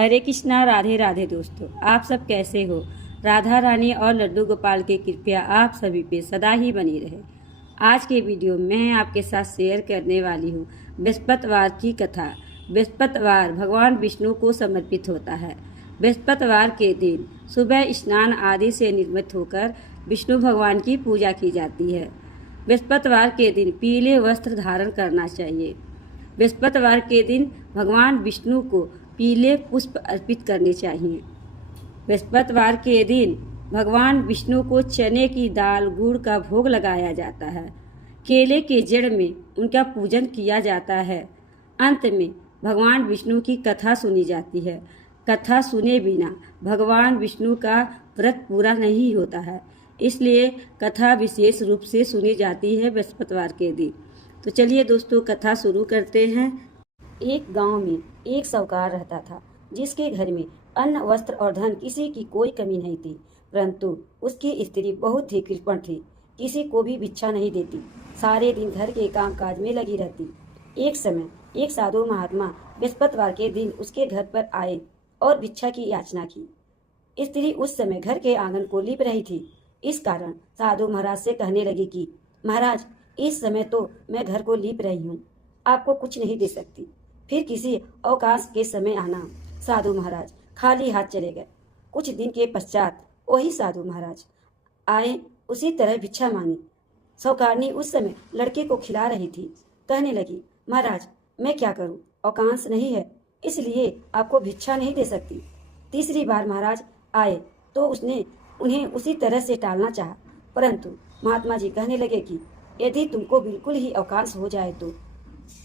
हरे कृष्णा, राधे राधे दोस्तों। आप सब कैसे हो? राधा रानी और लड्डू गोपाल की कृपया आप सभी पे सदा ही बनी रहे। आज के वीडियो में मैं आपके साथ शेयर करने वाली हूँ बृहस्पतिवार की कथा। बृहस्पतिवार भगवान विष्णु को समर्पित होता है। बृहस्पतिवार के दिन सुबह स्नान आदि से निर्मित होकर विष्णु भगवान की पूजा की जाती है। बृहस्पतिवार के दिन पीले वस्त्र धारण करना चाहिए। बृहस्पतिवार के दिन भगवान विष्णु को पीले पुष्प अर्पित करने चाहिए। बृहस्पतिवार के दिन भगवान विष्णु को चने की दाल गुड़ का भोग लगाया जाता है। केले के जड़ में उनका पूजन किया जाता है। अंत में भगवान विष्णु की कथा सुनी जाती है। कथा सुने बिना भगवान विष्णु का व्रत पूरा नहीं होता है, इसलिए कथा विशेष रूप से सुनी जाती है बृहस्पतिवार के दिन। तो चलिए दोस्तों, कथा शुरू करते हैं। एक गांव में एक साहूकार रहता था, जिसके घर में अन्न, वस्त्र और धन किसी की कोई कमी नहीं थी। परंतु उसकी स्त्री बहुत ही कृपण थी, किसी को भी भिक्षा नहीं देती, सारे दिन घर के कामकाज में लगी रहती। एक समय एक साधु महात्मा बृहस्पतिवार के दिन उसके घर पर आए और भिक्षा की याचना की। स्त्री उस समय घर के आंगन को लीप रही थी। इस कारण साधु महाराज से कहने लगी कि महाराज, इस समय तो मैं घर को लीप रही हूँ, आपको कुछ नहीं दे सकती, फिर किसी अवकाश के समय आना। साधु महाराज खाली हाथ चले गए। कुछ दिन के पश्चात वही साधु महाराज आए, उसी तरह भिक्षा मांगी। साहूकारनी उस समय लड़के को खिला रही थी। कहने लगी, महाराज मैं क्या करूं, अवकाश नहीं है, इसलिए आपको भिक्षा नहीं दे सकती। तीसरी बार महाराज आए तो उसने उन्हें उसी तरह से टालना चाहा, परंतु महात्मा जी कहने लगे कि यदि तुमको बिल्कुल ही अवकाश हो जाए तो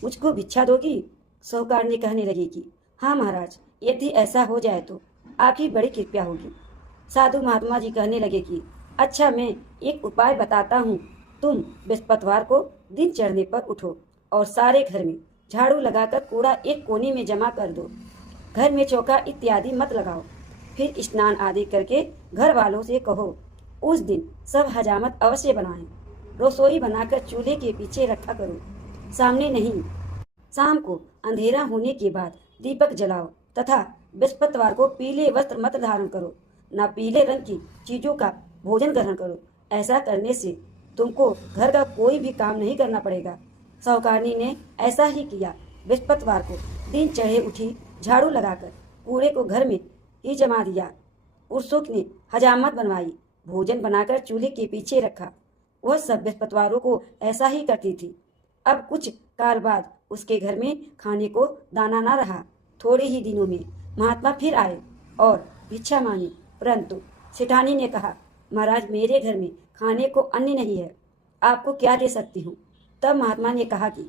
मुझको भिक्षा दोगी? साहूकारनी कहने लगी कि हाँ महाराज, यदि ऐसा हो जाए तो आपकी बड़ी कृपया होगी। साधु महात्मा जी कहने लगे कि अच्छा, मैं एक उपाय बताता हूँ। तुम बृहस्पतिवार को दिन चढ़ने पर उठो और सारे घर में झाड़ू लगाकर कूड़ा एक कोने में जमा कर दो। घर में चौका इत्यादि मत लगाओ। फिर स्नान आदि करके घर वालों से कहो उस दिन सब हजामत अवश्य बनाएं। रसोई बनाकर चूल्हे के पीछे रखा करो, सामने नहीं। शाम को अंधेरा होने के बाद दीपक जलाओ तथा बृहस्पतिवार को पीले वस्त्र मत धारण करो, ना पीले रंग की चीजों का भोजन ग्रहण करो। ऐसा करने से तुमको घर का कोई भी काम नहीं करना पड़ेगा। साहूकारनी ने ऐसा ही किया। बृहस्पतिवार को दिन चढ़े उठी, झाड़ू लगाकर कूड़े को घर में ही जमा दिया। पुरुषों ने हजामत बनवाई, भोजन बनाकर चूल्हे के पीछे रखा। वह सब बृहस्पतिवारों को ऐसा ही करती थी। अब कुछ काल बाद उसके घर में खाने को दाना न रहा। थोड़े ही दिनों में महात्मा फिर आए और भिक्षा मांगी, परंतु सेठानी ने कहा, महाराज मेरे घर में खाने को अन्न नहीं है, आपको क्या दे सकती हूँ? तब महात्मा ने कहा कि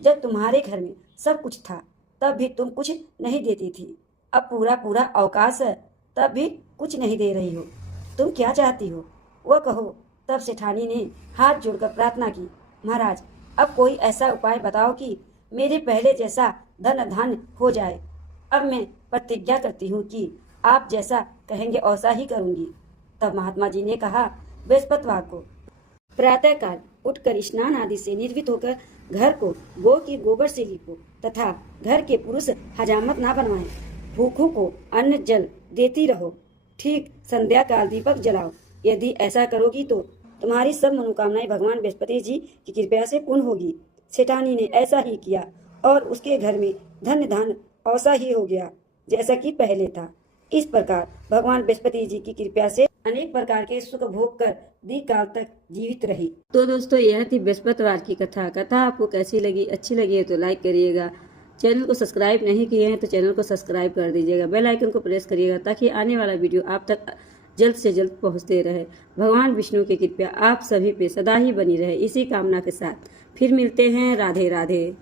जब तुम्हारे घर में सब कुछ था तब भी तुम कुछ नहीं देती थी, अब पूरा पूरा अवकाश है तब भी कुछ नहीं दे रही हो, तुम क्या चाहती हो वह कहो। तब सेठानी ने हाथ जोड़कर प्रार्थना की, महाराज अब कोई ऐसा उपाय बताओ कि मेरे पहले जैसा धन धान हो जाए। अब मैं प्रतिज्ञा करती हूँ कि आप जैसा कहेंगे वैसा ही करूँगी। तब महात्मा जी ने कहा, बृहस्पतिवार को प्रातःकाल उठकर स्नान आदि से निर्वित होकर घर को गौ के गोबर से लीपो तथा घर के पुरुष हजामत ना बनवाएं। भूखों को अन्न जल देती रहो। ठीक संध्या काल दीपक जलाओ। यदि ऐसा करोगी तो तुम्हारी सब मनोकामनाएं भगवान बृहस्पति जी की कृपया से पूर्ण होगी। सेठानी ने ऐसा ही किया और उसके घर में धन धान ऐसा ही हो गया जैसा कि पहले था। इस प्रकार भगवान बृहस्पति जी की कृपया से अनेक प्रकार के सुख भोग कर दीर्घ काल तक जीवित रही। तो दोस्तों, यह थी बृहस्पतिवार की कथा। कथा आपको कैसी लगी? अच्छी लगी है तो लाइक करिएगा। चैनल को सब्सक्राइब नहीं किए हैं तो चैनल को सब्सक्राइब कर दीजिएगा। बेल आइकन को प्रेस करिएगा ताकि आने वाला वीडियो आप तक जल्द से जल्द पहुंचते रहे। भगवान विष्णु की कृपया आप सभी पे सदा ही बनी रहे, इसी कामना के साथ फिर मिलते हैं। राधे राधे।